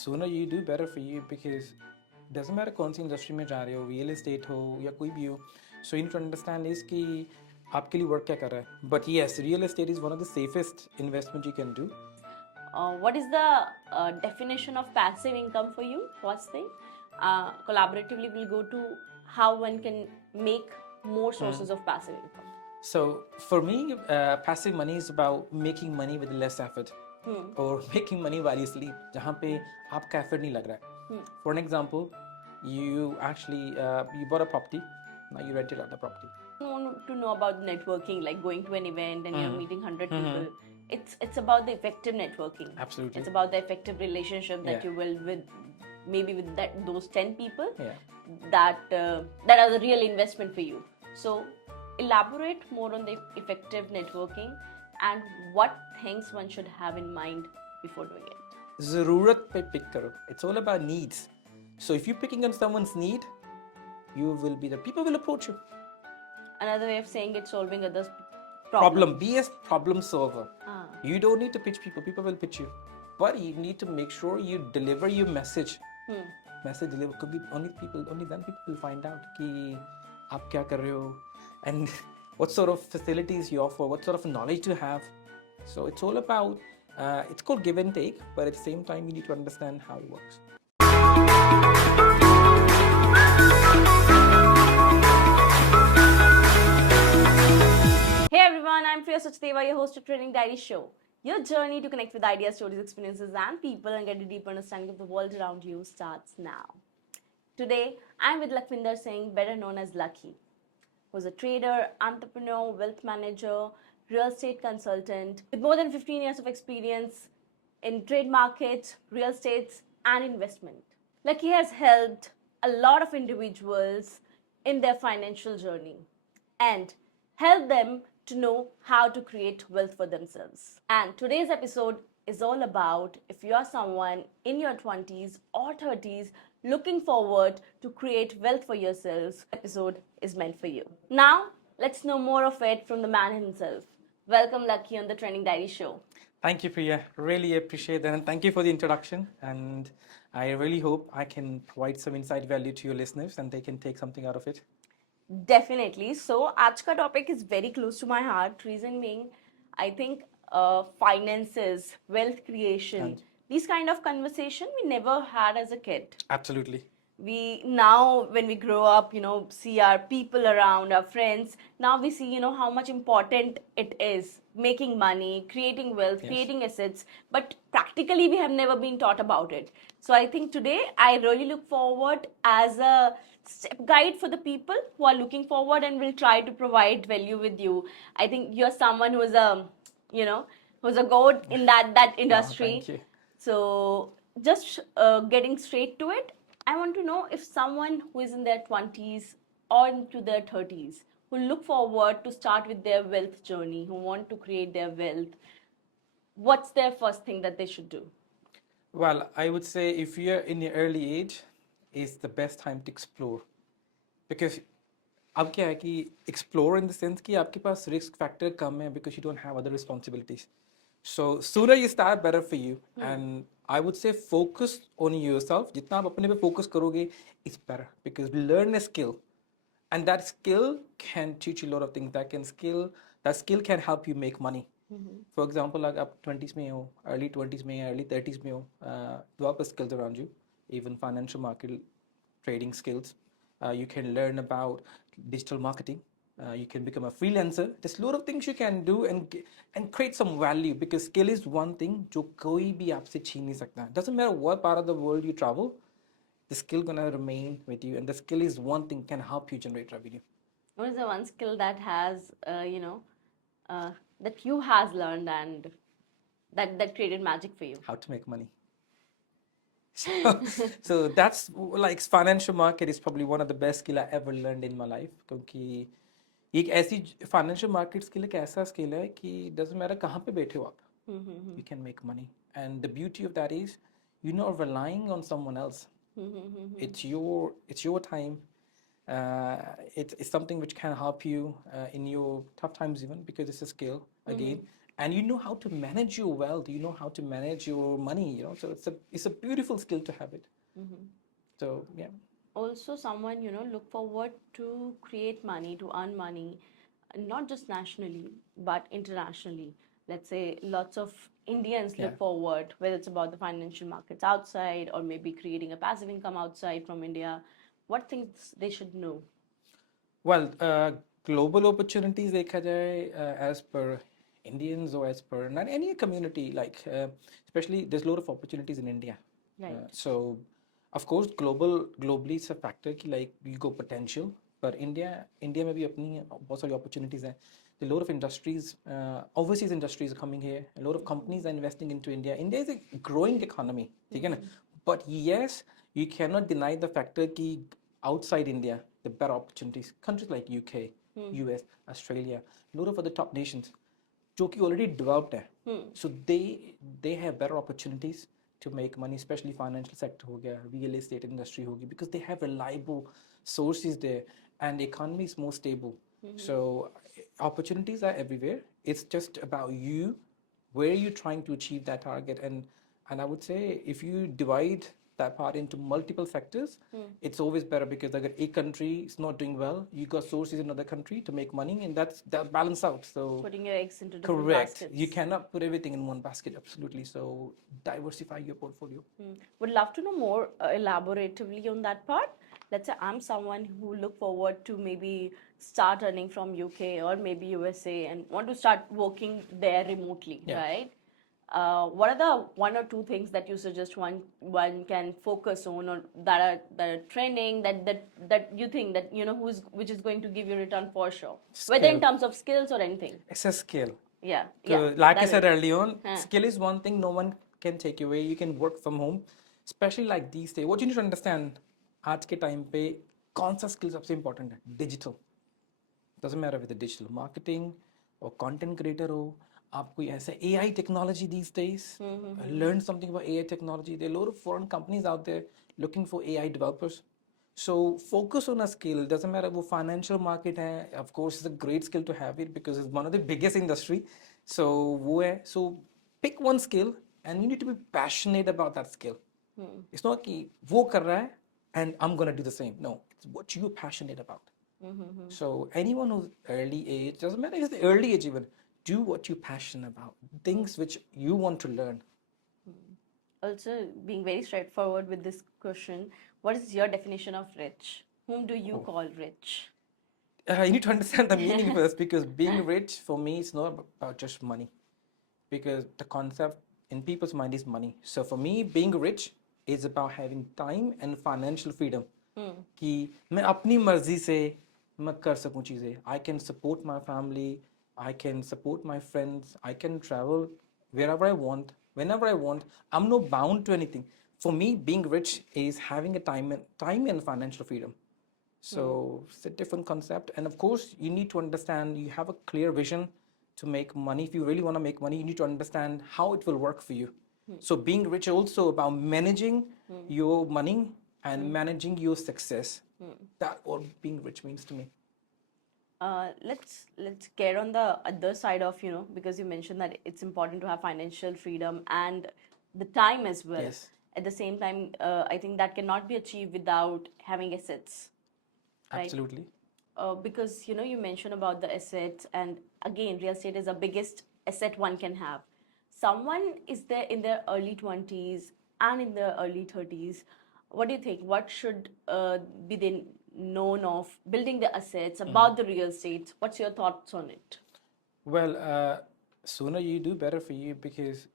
Sooner you do better for you because doesn't matter कौन सी industry में जा रहे हो रियल एस्टेट हो या कोई भी हो so you need to understand is कि आपके लिए वर्क क्या कर रहा है but yes real estate is one of the safest investment you can do What is the definition of passive income for you? First thing, collaboratively we'll go to how one can make more sources of passive income. So for me, passive money is about making money with less effort or making money while you sleep. जहाँ पे आपका effort नहीं लग रहा है. For an example, you actually you bought a property, now you rented out the property. I want to know about networking, like going to an event and you're meeting 100 people. It's about the effective networking. Absolutely. It's about the effective relationship that you build with maybe with those 10 people. That that are the real investment for you. So elaborate more on the effective networking and what things one should have in mind before doing it. ज़रूरत पे pick करो. It's all about needs. So if you're picking on someone's need, you will be the people will approach you. Another way of saying it, solving others' Problem. Be a problem solver. You don't need to pitch people. People will pitch you. But you need to make sure you deliver your message. Message deliver. Because only then people will find out कि आप क्या कर रहे हो and what sort of facilities you offer, what sort of knowledge you have. So it's all about, it's called give and take, but at the same time you need to understand how it works. Hey everyone, I'm Priya Sachdeva, your host of Training Diary Show. Your journey to connect with ideas, stories, experiences, and people and get a deeper understanding of the world around you starts now. Today, I'm with Lakhvinder Singh, better known as Lucky, who's a trader, entrepreneur, wealth manager, real estate consultant with more than 15 years of experience in trade markets, real estates, and investment. Lucky has helped a lot of individuals in their financial journey and help them to know how to create wealth for themselves. And today's episode is all about if you are someone in your 20s or 30s looking forward to create wealth for yourselves, episode is meant for you. Now, let's know more of it from the man himself. Welcome, Lucky, on the Training Diary Show. Thank you, Priya. Really appreciate that. And thank you for the introduction. And I really hope I can provide some insight value to your listeners and they can take something out of it. Definitely. So, आज का topic is very close to my heart. Reason being, I think finances, wealth creation, these kind of conversation we never had as a kid. Absolutely. We now, when we grow up, see our people around, our friends. Now we see, how much important it is making money, creating wealth, creating assets. But practically, we have never been taught about it. So I think today I really look forward as a step guide for the people who are looking forward and will try to provide value with you. I think you're someone who's who's a goat in that industry. Thank you. So just getting straight to it, I want to know if someone who is in their 20s or into their 30s who look forward to start with their wealth journey, who want to create their wealth, what's their first thing that they should do? Well, I would say if you're in the early age, it's the best time to explore. Because अब क्या है कि explore in the sense कि आपके पास risk factor कम है because you don't have other responsibilities. So sooner you start, better for you. And I would say focus on yourself. जितना आप अपने पे focus करोगे, it's better because learn a skill, and that skill can teach you a lot of things. That skill can help you make money. For example, like आप 20s में हो, early 20s में या early 30s में हो, develop skills around you, even financial market trading skills. You can learn about digital marketing. You can become a freelancer. There's a lot of things you can do and create some value because skill is one thing जो कोई भी आपसे छीन नहीं सकता. Doesn't matter what part of the world you travel, the skill gonna remain with you, and the skill is one thing can help you generate revenue. What is the one skill that has, that you has learned and that created magic for you? How to make money. So that's like financial market is probably one of the best skill I ever learned in my life क्योंकि एक ऐसी financial market skill एक ऐसा skill है कि doesn't matter कहाँ पे बैठे हो आप, you can make money, and the beauty of that is you're not relying on someone else. It's your time. It's something which can help you in your tough times even because it's a skill again. and you know how to manage your wealth, you know how to manage your money, you know. So it's a beautiful skill to have it. So yeah. Also, someone, look forward to create money, to earn money, not just nationally but internationally. Let's say lots of Indians Yeah. look forward, whether it's about the financial markets outside or maybe creating a passive income outside from India. What things they should know? Well, global opportunities देखा जाए as per Indians or as per not any community, like especially there's a lot of opportunities in India. Right. So of course globally it's a factor कि like you go potential, but India में भी अपनी बहुत सारी opportunities हैं. A lot of industries, overseas industries are coming here. A lot of companies are investing into India. India is a growing economy, ठीक है ना? But yes, you cannot deny the factor कि outside India, the better opportunities. Countries like UK, US, Australia, a lot of other top nations, जो कि already developed है. So they have better opportunities to make money, especially financial sector हो गया, real estate industry हो गई, because they have reliable sources there and the economy is more stable. So opportunities are everywhere. It's just about you, where you're trying to achieve that target. And I would say if you divide that part into multiple sectors, it's always better, because like a country is not doing well, you got sources in another country to make money, and that balance out. So Putting your eggs into different correct, baskets. you cannot put everything in one basket, absolutely. So diversify your portfolio. Would love to know more elaboratively on that part. Let's say I'm someone who look forward to maybe start earning from UK or maybe USA and want to start working there remotely, Yeah. right? What are the one or two things that you suggest one can focus on, or that are trending, that you think that which is going to give you return for sure, whether in Skill. terms of skills or anything? It's a skill. Yeah, So, yeah. like I that said is. early on, Huh. skill is one thing no one can take away. You can work from home, especially like these days. What you need to understand, आज के time पे कौन सा skill सबसे important है? Digital. Doesn't matter with the digital marketing or content creator हो, आप कोई ऐसा AI technology these days, learn something about AI technology. There are a lot of foreign companies out there looking for AI developers. So focus on a skill. Doesn't matter वो financial market है. Of course, it's a great skill to have it because it's one of the biggest industry. So वो है. So pick one skill and you need to be passionate about that skill. It's not कि वो कर रहा है and I'm gonna do the same. No, it's what you're passionate about. So anyone who's early age, doesn't matter if it's the early age even, do what you're passionate about, things which you want to learn. Also, being very straightforward with this question, what is your definition of rich? Whom do you call rich? You need to understand the meaning first, because being rich for me is not about just money, because the concept in people's mind is money. So for me, being rich is about having time and financial freedom. कि मैं अपनी मर्जी से मैं कर सकूं चीज़ें. I can support my family, I can support my friends, I can travel wherever I want, whenever I want. I'm not bound to anything. For me, being rich is having a time and financial freedom. So it's a different concept. And of course, you need to understand, you have a clear vision to make money. If you really want to make money, you need to understand how it will work for you. So being rich also about managing your money and managing your success. That's what being rich means to me. Let's get on the other side of, because you mentioned that it's important to have financial freedom and the time as well. Yes. At the same time, I think that cannot be achieved without having assets. Right? Absolutely. Because you mentioned about the assets, and again, real estate is the biggest asset one can have. Someone is there in their early 20s and in their early 30s. What do you think? What should be then known of building the assets, about the real estate? What's your thoughts on it? Well, sooner you do, better for you, because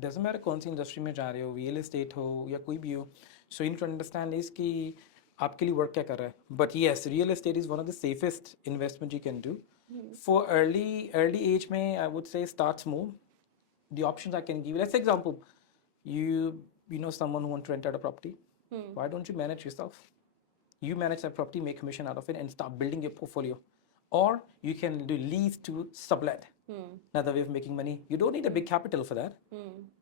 doesn't matter कौन सी industry में जा रहे हो, real estate हो या कोई भी हो. So you need to understand is कि आपके लिए वर्क क्या कर रहा है. But yes, real estate is one of the safest investment you can do. For early age में, I would say start small. The options I can give you. Let's say example, you know someone who wants to rent out a property. Why don't you manage yourself? You manage that property, make commission out of it, and start building your portfolio. Or you can do lease to sublet. Another way of making money. You don't need a big capital for that,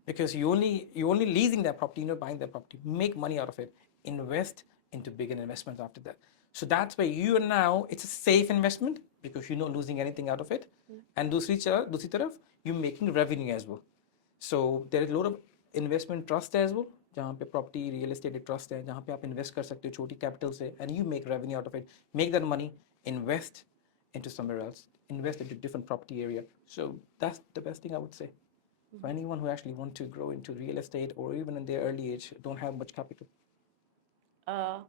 because you're only leasing that property, you're not buying that property. Make money out of it. Invest into bigger investments after that. So that's where you are now. It's a safe investment because you're not losing anything out of it. And दूसरी तरफ, you're making revenue as well. So there is a lot of investment trust as well, जहाँ पे property real estate trust है, जहाँ पे आप invest कर सकते हो छोटी capital से, and you make revenue out of it, make that money, invest into somewhere else, invest into different property area. So that's the best thing I would say. For anyone who actually want to grow into real estate or even in their early age, don't have much capital.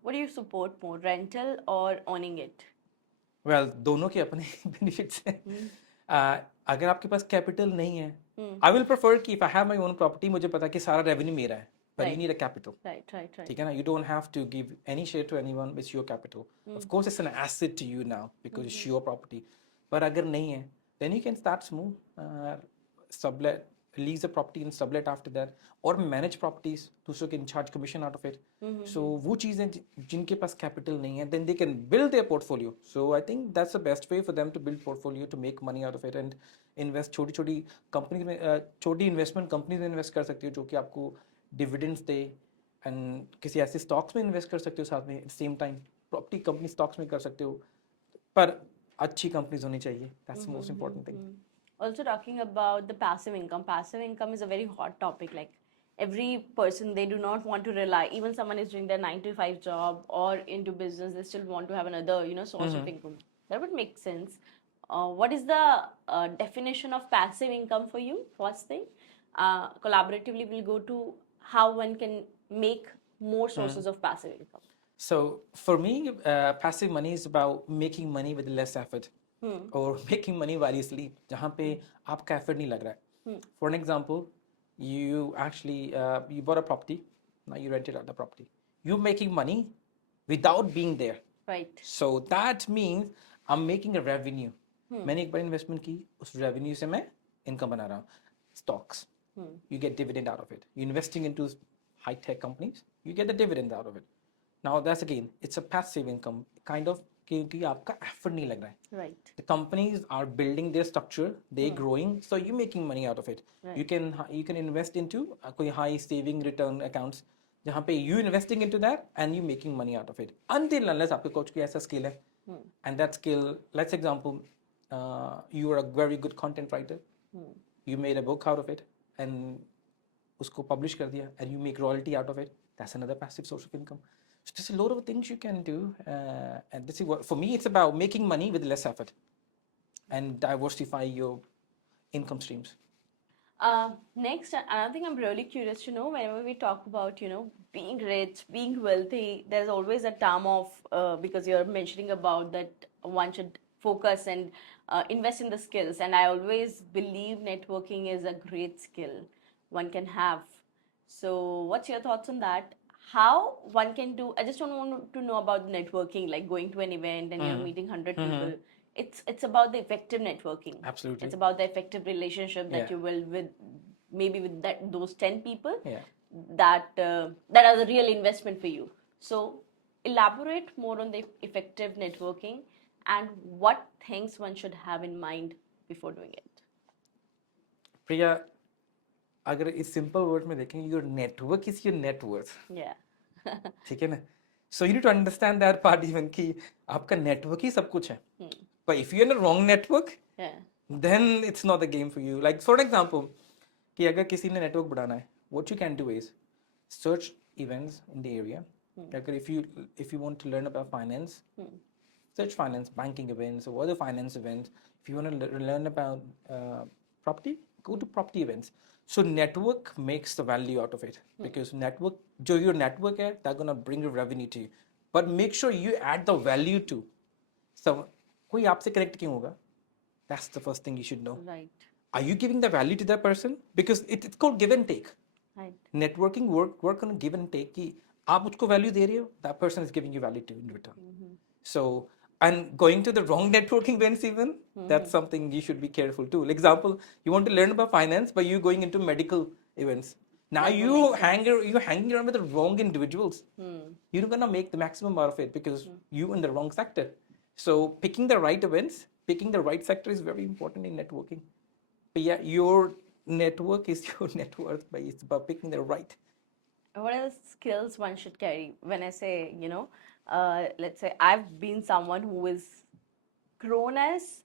What do you support more, rental or owning it? Well, दोनों के अपने benefits हैं. अगर आपके पास capital नहीं है, I will prefer कि if I have my own property, मुझे पता है कि सारा revenue मेरा है. But you Right. need a capital. Right. ठीक है ना? You don't have to give any share to anyone. It's your capital. Of course, it's an asset to you now because it's your property. But अगर नहीं है, then you can start small, sublet, lease the property and sublet after that, or manage properties. दूसरों can charge commission out of it. So वो चीजें जिनके पास capital नहीं है, then they can build their portfolio. So I think that's the best way for them to build portfolio to make money out of it and invest. छोटी-छोटी companies में छोटी investment companies में invest कर सकते हो जो कि आपको dividends दे, and किसी ऐसे stocks में invest कर सकते हो साथ में at the same time property company stocks में कर सकते हो, पर अच्छी companies होनी चाहिए. That's the most important thing. Also talking about the passive income. Passive income is a very hot topic. Like every person, they do not want to rely. Even someone is doing their 9 to 5 job or into business, they still want to have another, source of income. That would make sense. What is the definition of passive income for you? First thing, collaboratively, we'll go to how one can make more sources of passive income. So for me, passive money is about making money with less effort, or making money while you sleep. जहाँ पे आपका effort नहीं लग रहा है. For an example, you actually you bought a property, now you rented out the property. You're making money without being there. Right. So that means I'm making a revenue. मैंने एक बार investment की, उस revenue से मैं income बना रहा हूँ. Stocks, you get dividend out of it. You're investing into high tech companies, you get the dividend out of it. Now that's again, it's a passive income kind of, क्योंकि आपका effort नहीं लग रहा है. Right. The companies are building their structure, they're growing, so you're making money out of it. Right. You can invest into कोई high saving return accounts, जहाँ पे you investing into that and you making money out of it. Until unless आपके coach की ऐसा skill है, and that skill, let's example, you are a very good content writer, you made a book out of it and उसको publish कर दिया and you make royalty out of it. That's another passive source of income. So there's a lot of things you can do, and this is what for me it's about making money with less effort and diversify your income streams. Next, another thing I'm really curious to know, whenever we talk about, being rich, being wealthy, there's always a term of, because you're mentioning about that one should focus and invest in the skills. And I always believe networking is a great skill one can have. So what's your thoughts on that? How one can do, I just don't want to know about networking, like going to an event and you're meeting 100 people. It's about the effective networking. Absolutely. It's about the effective relationship that Yeah. you will with maybe with those 10 people Yeah. that that are the real investment for you. So elaborate more on the effective networking and what things one should have in mind before doing it. Priya, अगर इस simple word में देखें, your network is your net worth. Yeah. ठीक है ना? So you need to understand that part even कि आपका network ही सब कुछ है. But if you're in the wrong network, Yeah. then it's not the game for you. Like for example, कि अगर किसी ने network बढ़ाना है, what you can do is search events in the area. अगर if you want to learn about finance, search finance, banking events or other finance events. If you want to learn about property, go to property events. So network makes the value out of it, because network, जो your network है, they're gonna bring your revenue to you. But make sure you add the value to. So कोई आपसे connect क्यों होगा? That's the first thing you should know. Right. Are you giving the value to that person? Because it's called give and take. Right. Networking work on give and take कि आप उसको value दे रहे हो, that person is giving you value to in return. So, and going to the wrong networking events even, that's something you should be careful too. Like example, you want to learn about finance, but you're going into medical events. Now you're hanging around with the wrong individuals. You're not gonna make the maximum out of it because you're in the wrong sector. So picking the right events, picking the right sector is very important in networking. But yeah, your network is your net worth, but it's about picking the right. What are the skills one should carry? When I say, let's say I've been someone who is grown as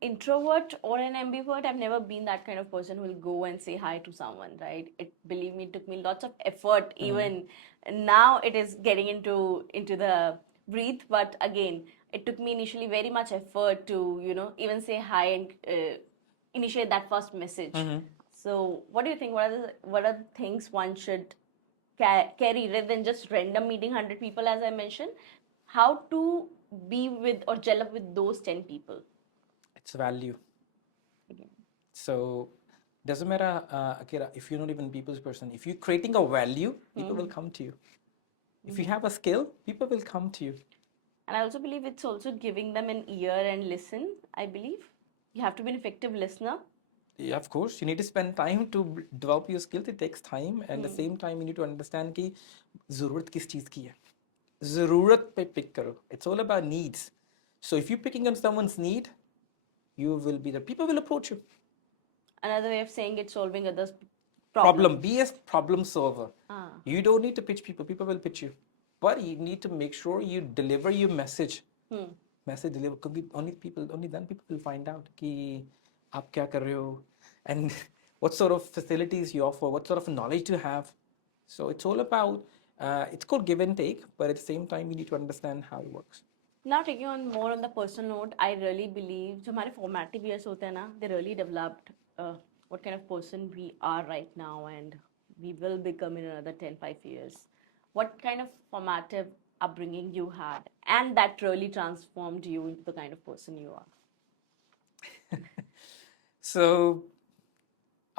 introvert or an ambivert, I've never been that kind of person who will go and say hi to someone, right? Believe me, it took me lots of effort. Even now, it is getting into the breathe. But again, it took me initially very much effort to even say hi and initiate that first message. So, what do you think? What are the things one should carry rather than just random meeting 100 people, as I mentioned? How to be with or gel up with those 10 people? It's value. Again. So doesn't matter, Akira, if you're not even people's person. If you're creating a value, people will come to you. If you have a skill, people will come to you. And I also believe it's also giving them an ear and listen. I believe you have to be an effective listener. Yeah, of course, you need to spend time to develop your skills. It takes time, and at the same time, you need to understand कि ज़रूरत किस चीज़ की है. ज़रूरत पे pick करो. It's all about needs. So if you're picking on someone's need, you will be the people will approach you. Another way of saying it, solving others' Problem. Be a problem solver. Ah. You don't need to pitch people. People will pitch you. But you need to make sure you deliver your message. Message deliver. Only then people will find out कि आप क्या कर रहे हो, and what sort of facilities you offer, what sort of knowledge you have. So it's all about, it's called give and take, but at the same time, you need to understand how it works. Now taking on more on the personal note, I really believe जो हमारे formative years होते हैं ना, they really developed what kind of person we are right now and we will become in another 10-5 years. What kind of formative upbringing you had and that really transformed you into the kind of person you are? So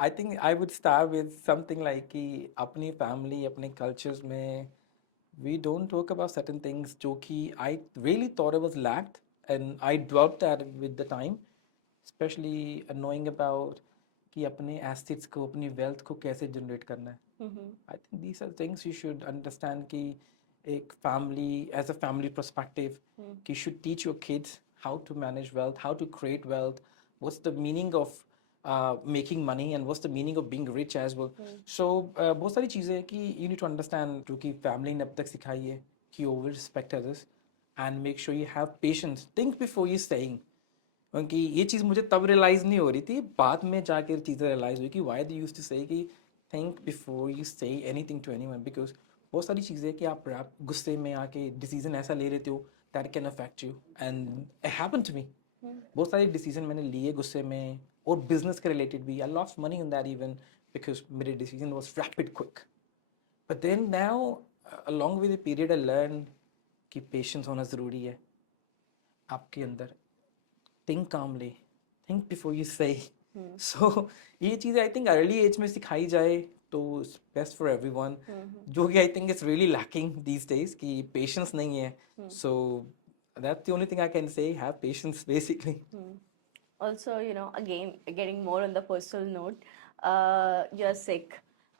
I think I would start with something like कि अपनी family, अपने cultures में we don't talk about certain things जो कि I really thought it was lacked, and I developed that with the time, especially knowing about कि अपने assets को, अपनी wealth को कैसे generate करना है. I think these are things you should understand कि एक family, as a family perspective, you should teach your kids how to manage wealth, how to create wealth, what's the meaning of making money, and what's the meaning of being rich as well. So बहुत सारी चीज़ें हैं कि you need to understand जो कि family ने अब तक सिखाई है कि over respect others and make sure you have patience. Think before you saying. क्योंकि ये चीज़ मुझे तब रियलाइज़ नहीं हो रही थी, बाद में जाकर चीज़ें रियलाइज़ हुई कि why they used to say कि think before you say anything to anyone, because बहुत सारी चीज़ें कि आप गुस्से में आके डिसीजन ऐसा ले लेते हो that can affect you, and it happened to me. बहुत सारे डिसीजन मैंने लिए गुस्से में, और बिजनेस के रिलेटेड भी. I lost money on that even because मेरे decision was rapid quick. But then now, along with the period, I learned कि पेशेंस होना ज़रूरी है आपके अंदर. Think calmly, think before you say. So ये चीज़ I think early age में सिखाई जाए तो it's best for everyone. जो कि I think is really lacking these days कि patience नहीं है. So that's the only thing I can say. Have patience, basically. Also, again, getting more on the personal note, you're Sikh,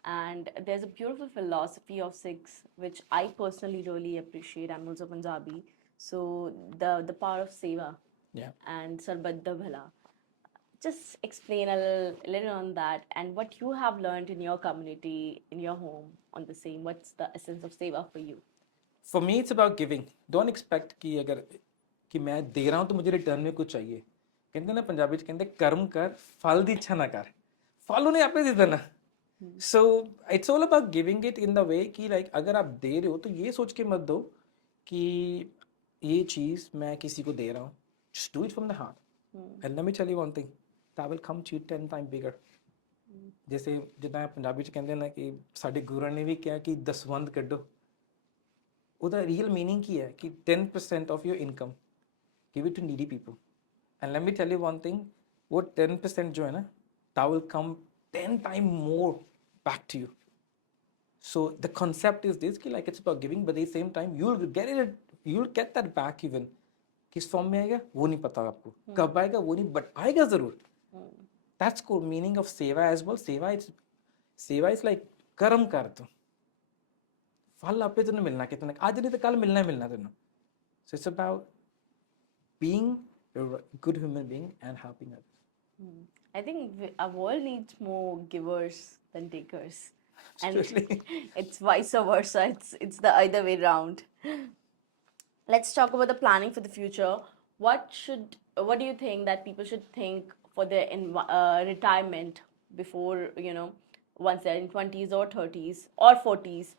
and there's a beautiful philosophy of Sikhs, which I personally really appreciate. I'm also Punjabi. So, the power of seva Yeah. and Sarbat da Bhala. Just explain a little on that and what you have learned in your community, in your home, on the same. What's the essence of seva for you? For me, it's about giving. Don't expect कि अगर कि मैं दे रहा हूँ तो मुझे return में कुछ चाहिए. कहते हैं ना पंजाबी कहते हैं कर्म कर फल दी इच्छा ना कर. फल उन्हें आपे दे देना. So it's all about giving it in the way कि like अगर आप दे रहे हो तो ये सोच के मत दो कि ये चीज़ मैं किसी को दे रहा हूँ. Just do it from the heart. And let me tell you one thing, that will come to you 10 times bigger. जैसे जितना पंजाबी च कहते हैं ना कि साडे गुरुआं ने भी किया कि दसवंध कड्डो. ਉਹਦਾ ਰੀਅਲ मीनिंग ਕੀ ਹੈ ਕਿ 10% of your income give it to needy people. And let me tell you one thing, वो 10% जो है ना, that will come 10 times more back to you. So the concept is this कि like it's about giving, but at the same time you'll get that back even. किस form में आएगा वो नहीं पता आपको, कब आएगा वो नहीं, but आएगा जरूर. That's core meaning of seva as well. Seva is like कर्म कर दो, फल आपे तेन मिलना कितना, आज नहीं तो कल मिलना ही मिलना तेन. So it's about being a good human being and helping others. I think our world needs more givers than takers. Absolutely. And it's vice versa. It's the other way round. Let's talk about the planning for the future. What should what do you think that people should think for their retirement before, once they're in 20s or 30s or 40s?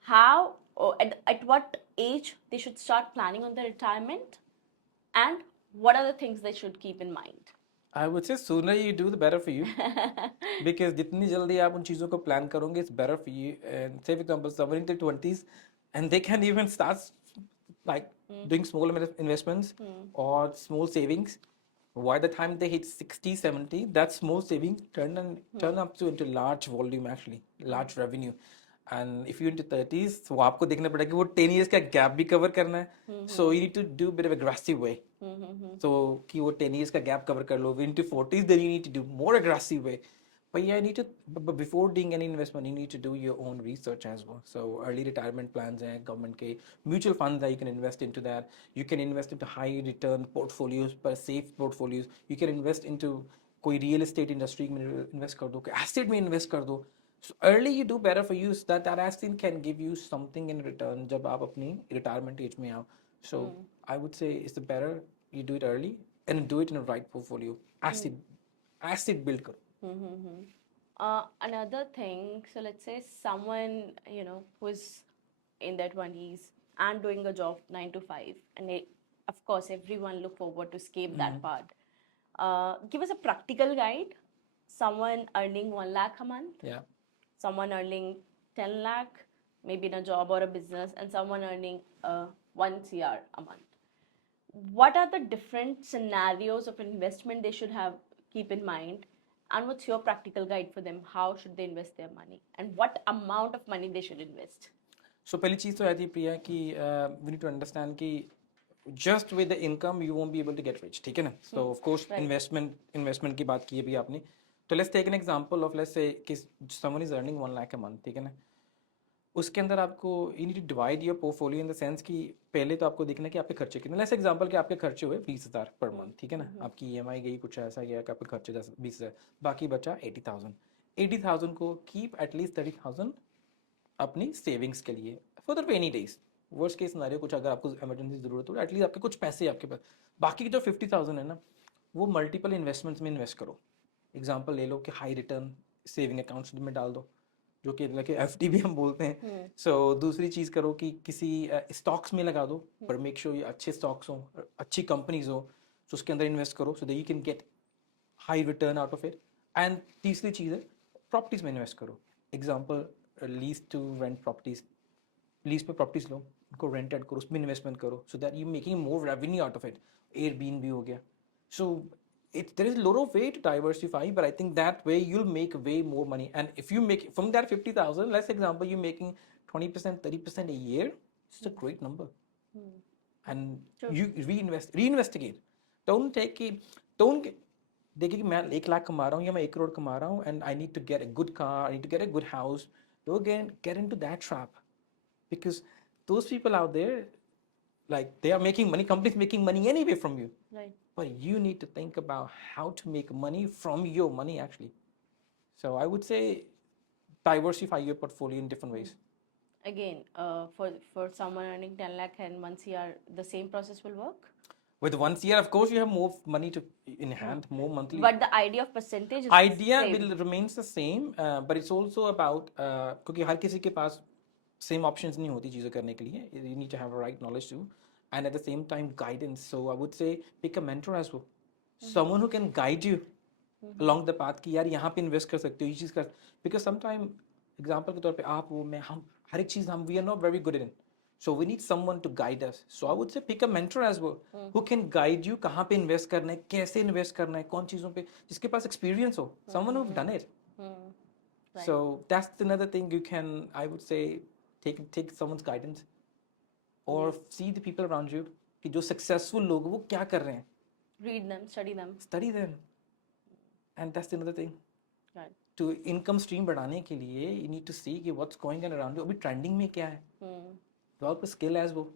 How or at what age they should start planning on their retirement, and what are the things they should keep in mind? I would say sooner you do, the better for you. Because जितनी जल्दी आप उन चीज़ों को plan करोगे, it's better for you. And say for example, someone in their 20s, and they can even start like doing small investments or small savings. By the time they hit 60, 70, that small saving turn up to into large volume actually, large revenue. And if you're into 30s, तो आपको देखना पड़ेगा कि वो 10 years का gap भी cover करना है. So you need to do a bit of aggressive way. So कि वो 10 years का gap cover कर लो. Into 40s, then you need to do more aggressive way. But yeah, you need to. But before doing any investment, you need to do your own research as well. So early retirement plans and government के mutual funds that you can invest into that. You can invest into high return portfolios, पर safe portfolios. You can invest into कोई real estate industry में invest कर दो, कोई asset में invest कर दो. So early you do better for you, so that asset can give you something in return जब आप अपनी retirement age में आओ. So I would say it's the better you do it early and do it in a right portfolio. Asset build करो. Another thing, so let's say someone, who's in their 20s and doing a job 9 to 5, and of course, everyone look forward to escape that part. Give us a practical guide. Someone earning 1 lakh a month, Yeah. someone earning 10 lakh, maybe in a job or a business, and someone earning 1 CR a month. What are the different scenarios of investment they should have keep in mind, and what's your practical guide for them? How should they invest their money, and what amount of money they should invest? So पहली चीज़ तो है थी प्रिया कि we need to understand कि just with the income you won't be able to get rich, ठीक है ना? So of course investment की बात की अभी आपने. तो let's take an example of, let's say कि someone is earning 1 lakh a month, ठीक है ना? उसके अंदर आपको you need to divide your portfolio in the sense कि पहले तो आपको देखना है कि आपके खर्चे कितने. Let's example कि आपके खर्चे हुए 20,000 per month, ठीक है ना? आपकी EMI गई, कुछ ऐसा गया कि आपके खर्चे 20,000, बाकी बचा 80,000. 80,000 को keep at least 30,000 अपनी सेविंग्स के लिए for the rainy days. Worst case scenario कुछ अगर आपको इमरजेंसी जरूरत हो, एटलीस्ट आपके कुछ पैसे आपके पास. बाकी की जो 50,000 है ना, वो मल्टीपल इन्वेस्टमेंट्स में इन्वेस्ट करो. एग्जांपल ले लो कि हाई रिटर्न सेविंग अकाउंट्स में डाल दो, जो कि FD भी हम बोलते हैं. सो दूसरी चीज़ करो कि किसी स्टॉक्स में लगा दो, पर मेक श्योर ये अच्छे स्टॉक्स हो, अच्छी कंपनीज हो, तो उसके अंदर इन्वेस्ट करो so that you can get high return out of it. And तीसरी चीज़ है प्रॉपर्टीज में इन्वेस्ट करो. Example lease to rent properties, lease पे प्रॉपर्टीज लो, उनको रेंटेड करो, उसमें इन्वेस्टमेंट करो so that you making more revenue out of it. Airbnb हो गया. सो there is a lot of way to diversify, but I think that way you'll make way more money. And if you make from that 50,000, let's example you're making 20%, 30% a year, it's a great number. And you reinvest again. Don't take it, don't देखिए कि मैं 1 लाख कमा रहा हूँ या मैं 1 करोड़ कमा रहा हूँ and I need to get a good car, I need to get a good house. Don't get into that trap, because those people out there, like, they are making money, companies making money anyway from you. Right. But you need to think about how to make money from your money actually. So I would say diversify your portfolio in different ways. Again, for someone earning 10 lakh and 1 CR, the same process will work? With 1 year, of course, you have more money to in hand, more monthly. But the idea of percentage is idea same. will remains the same, but it's also about क्योंकि हर किसी के पास same options नहीं होती चीज़ें करने के लिए. You need to have a right knowledge too, and at the same time guidance. So I would say pick a mentor as well, someone who can guide you along the path कि यार यहाँ पे invest कर सकते हो, ये चीज़ कर. Because sometime example के तौर पे आप वो मैं हम हर एक चीज़ हम we are not very good in. So we need someone to guide us. So I would say pick a mentor as well, who can guide you कहाँ पे invest करना है, कैसे invest करना है, कौन चीज़ों पे, जिसके पास experience हो, someone who've done it. Right. So that's another thing you can, I would say, take someone's guidance, or see the people around you कि जो successful लोग वो क्या कर रहे हैं. Read them, study them. Study them, and that's another thing. Right. To income stream बढ़ाने के लिए you need to see कि what's going on around you. अभी trending में क्या है. Develop a skill as well.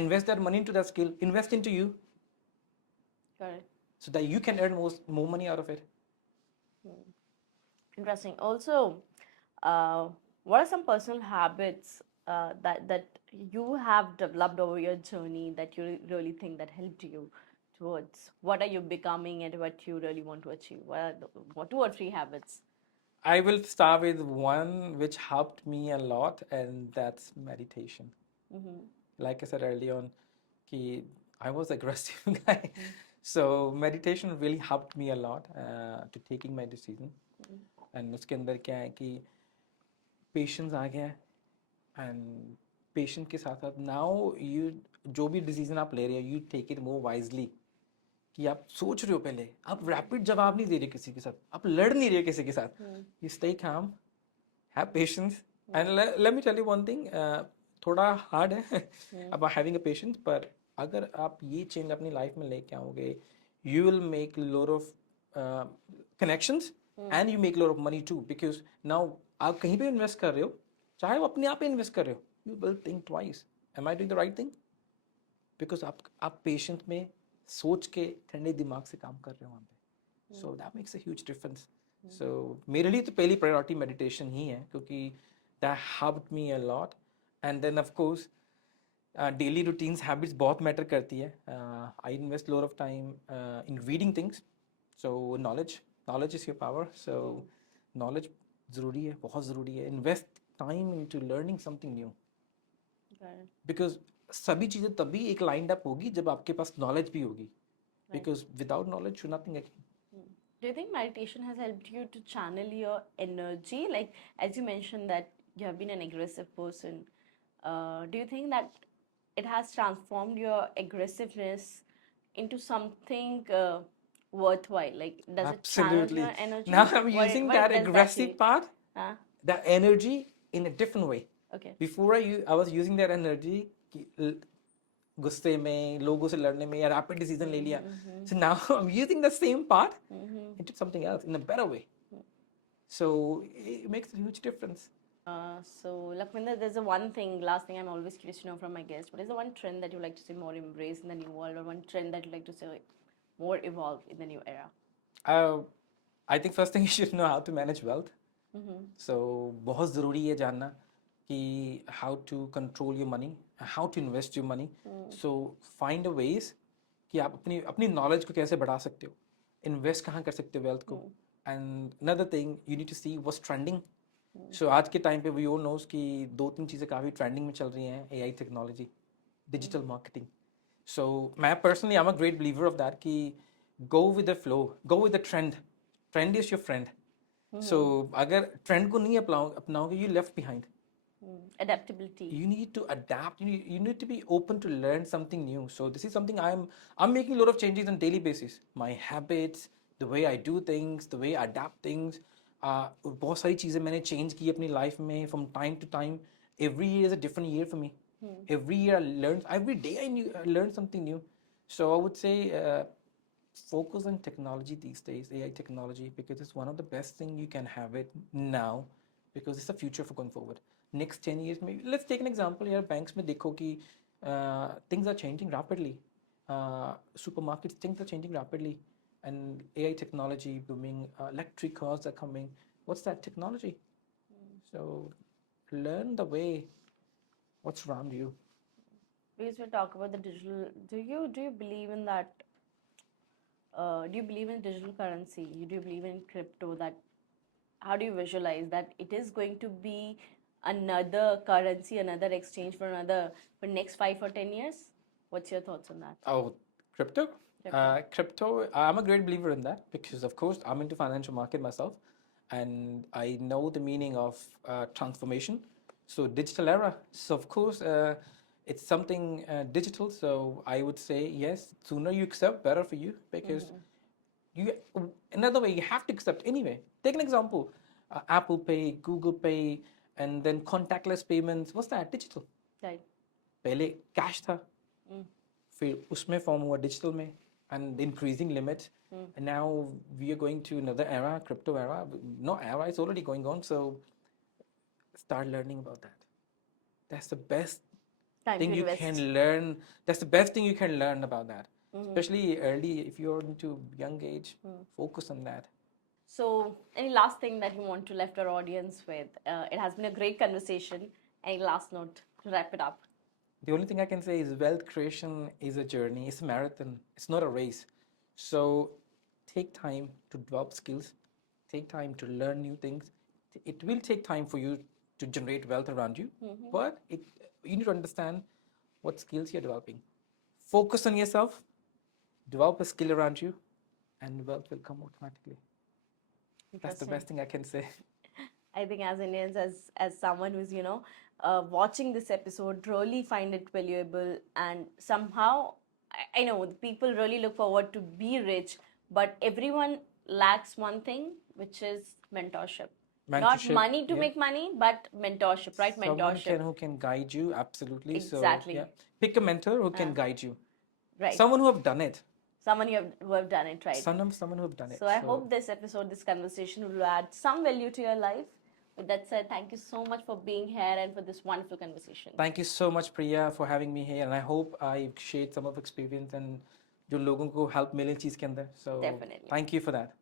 Invest that money into that skill. Invest into you. Correct. So that you can earn more money out of it. Interesting. Also, what are some personal habits that you have developed over your journey that you really think that helped you towards what are you becoming and what you really want to achieve? What are what 2 or 3 habits? I will start with one which helped me a lot, and that's meditation. Mm-hmm. Like I said earlier on, कि I was aggressive guy. So meditation really helped me a lot to taking my decision. And उसके अंदर क्या है कि patience आ गया है, and patience के साथ साथ now you जो भी decision आप ले रहे हो, you take it more wisely. कि आप सोच रहे हो पहले, आप रैपिड जवाब नहीं दे रहे किसी के साथ, आप लड़ नहीं रहे किसी के साथ. You stay calm, have patience, and let me tell you one thing. थोड़ा हार्ड है about having a patience, पर अगर आप ये चेंज अपनी लाइफ में लेके आओगे, you will make a lot of connections and you make a lot of money too, because now आप कहीं पे इन्वेस्ट कर रहे हो, चाहे वो अपने आप पे इन्वेस्ट कर रहे हो, you will think twice, am I doing the right thing? Because आप पेशेंट में सोच के ठंडे दिमाग से काम कर रहे हो वहाँ पे, so that makes a huge difference. So मेरे लिए तो पहली प्रायोरिटी मेडिटेशन ही है, क्योंकि that helped me a lot. And then of course daily routines habits बहुत मैटर करती है. I invest lot of time in reading things. So knowledge is your power. So knowledge ज़रूरी है, बहुत ज़रूरी है. Invest time into learning something new, because सभी चीज़ें तभी एक लाइंड अप होगी जब आपके पास नॉलेज भी होगी, because without knowledge you nothing. Do you think meditation has helped you to channel your energy? Like, as you mentioned that you have been an aggressive person, do you think that it has transformed your aggressiveness into something worthwhile? Like, does it channel Absolutely. your energy? Now I'm What using what that does aggressive mean? part, Huh? that energy, in a different way. Okay. Before I was using that energy कि गुस्से में, लोगों से लड़ने में, या rapid decision ले लिया. So now I'm using the same part into something else in a better way. So it makes a huge difference. So, Lakwinder, there's a one thing, last thing I'm always curious to know from my guests. What is the one trend that you like to see more embraced in the new world, or one trend that you like to see more evolve in the new era? I think first thing you should know how to manage wealth. So बहुत ज़रूरी है जानना कि how to control your money, how to invest your money. So find a ways कि आप अपनी knowledge को कैसे बढ़ा सकते हो, invest कहाँ कर सकते हो wealth को. And another thing, you need to see what's trending. So आज के टाइम पे we all knows कि 2-3 चीज़ें काफ़ी ट्रेंडिंग में चल रही हैं. AI technology, digital marketing. So मैं personally I'm a great believer of that कि go with the flow, go with the trend. Trend is your friend. So अगर ट्रेंड को नहीं अपनाओगे, you left behind. Adaptability. You need to adapt. You need to be open to learn something new. So this is something I'm making a lot of changes on daily basis. My habits, the way I do things, the way I adapt things. बहुत सारी चीज़ें मैंने change की अपनी life में from time to time. Every year is a different year for me. Every year every day I learn something new. So I would say focus on technology these days, AI technology, because it's one of the best thing you can have it now, because it's the future for going forward. Next 10 years, maybe. Let's take an example here. Banks में देखो कि things are changing rapidly. Supermarkets, things are changing rapidly. And AI technology booming, electric cars are coming. What's that technology? So learn the way, what's around you. Because we talk about the digital, do you believe in that? Do you believe in digital currency? Do you believe in crypto? That how do you visualize that it is going to be another currency, another exchange for next 5 or 10 years? What's your thoughts on that? Oh, crypto? Crypto, I'm a great believer in that, because of course I'm into financial market myself, and I know the meaning of transformation. So digital era. So of course it's something digital. So I would say yes. Sooner you accept, better for you, because you another way you have to accept anyway. Take an example: Apple Pay, Google Pay, and then contactless payments. What's that? Digital. Right. पहले cash था, फिर उसमें form हुआ digital में, and increasing limits. And now we are going to another era, crypto era. No era, it's already going on. So start learning about that. That's the best Time thing to you invest. can learn. That's the best thing you can learn about that. Especially early, if you're into young age, focus on that. So, any last thing that you want to left our audience with? It has been a great conversation. Any last note to wrap it up? The only thing I can say is wealth creation is a journey, it's a marathon, it's not a race. So take time to develop skills, take time to learn new things. It will take time for you to generate wealth around you, but you need to understand what skills you're developing. Focus on yourself, develop a skill around you, and wealth will come automatically. That's the Interesting. best thing I can say. I think as Indians, as someone who's watching this episode, really find it valuable, and somehow I know the people really look forward to be rich, but everyone lacks one thing, which is mentorship. Not Mentorship, money to yeah. make money, but mentorship, right? Someone Mentorship, who can guide you, absolutely. Exactly. So yeah, pick a mentor who can guide you. right? Someone who have done it. Someone who have done it right. Someone who have done it. So I hope this episode, this conversation will add some value to your life. With that said, thank you so much for being here and for this wonderful conversation. Thank you so much, Priya, for having me here, and I hope I shared some of experience and जो लोगों को help मिले चीज के अंदर. So Definitely. thank you for that.